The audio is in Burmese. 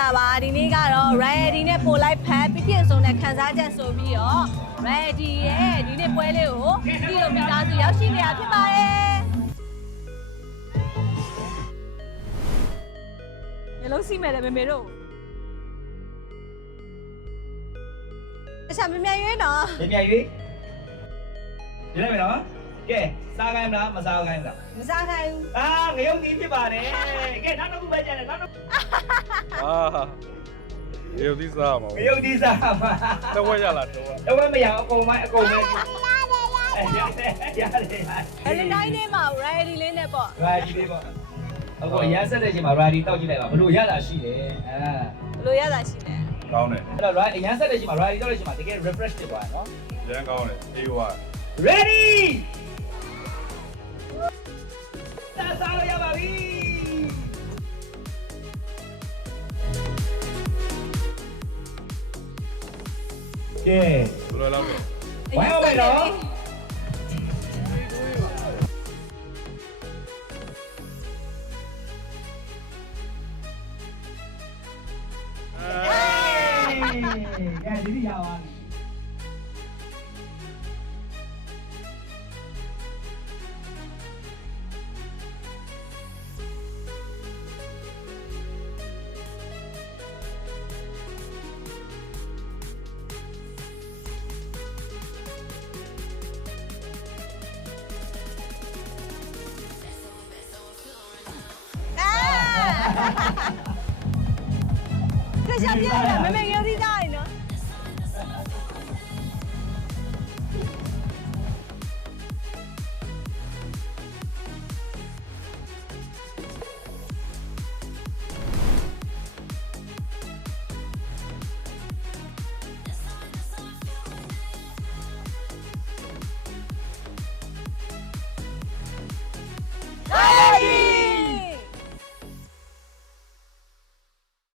လာပါဒီနေ့ကတော့ ready နဲ့ပို့လိုက်ဖက်ပြည့်စုံတဲ့ခန်းစားချက်ဆိုပြီးတော့ ready ရဲ့ဒီနေ့ပွဲလေးကိုဒီလိုမိသားစုရောက်ရှိနေတာဖြစ်ပါတယ်ရလုံးစီမဲ့တယ်မေမေတို့အချာမမြရွေးနော် မြင်ရွေးဒီလိုက်မယ်နော်ကဲစားခိုင်းမလားမစားခိုင်းလား မစားခိုင်းဘူး အာငရုတ်သီးဖြစ်ပါတယ်ကဲနောက်တစ်ခုပဲကြတယ်နောက်တစ်ခု ရုပ်သီးစားမှာ ငရုတ်သီးစားမှာ တော့ဝက်ရလားတော့ တော့မရအောင်အကုန်ပဲရတယ်ရတယ်အဲ့ဒီတိုင်းနေမှာ ready လေးနဲ့ပေါ့ ready လေးပေါ့အခုရမ်းဆက်တဲ့အချိန်မှာ ready တောက်ကြည့်လိုက်ပါဘလို့ရတာရှိတယ်အာ ဘယ်လိုရတာရှိလဲ ကောင်းတယ် အဲ့တော့ ready ရမ်းဆက်တဲ့အချိန်မှာ ready တောက်တဲ့အချိန်မှာတကယ် refresh ဖြစ်သွားတယ်နော် ရမ်းကောင်းတယ်အေးဝါ ready စားလို့ရပါပြီကဲ ဘယ်လိုလုပ်လဲ ဝိုင်းအောင်မယ်နော်ကဲဒီရပါပြီကရှာပြရတာမမေငယ်ဒီ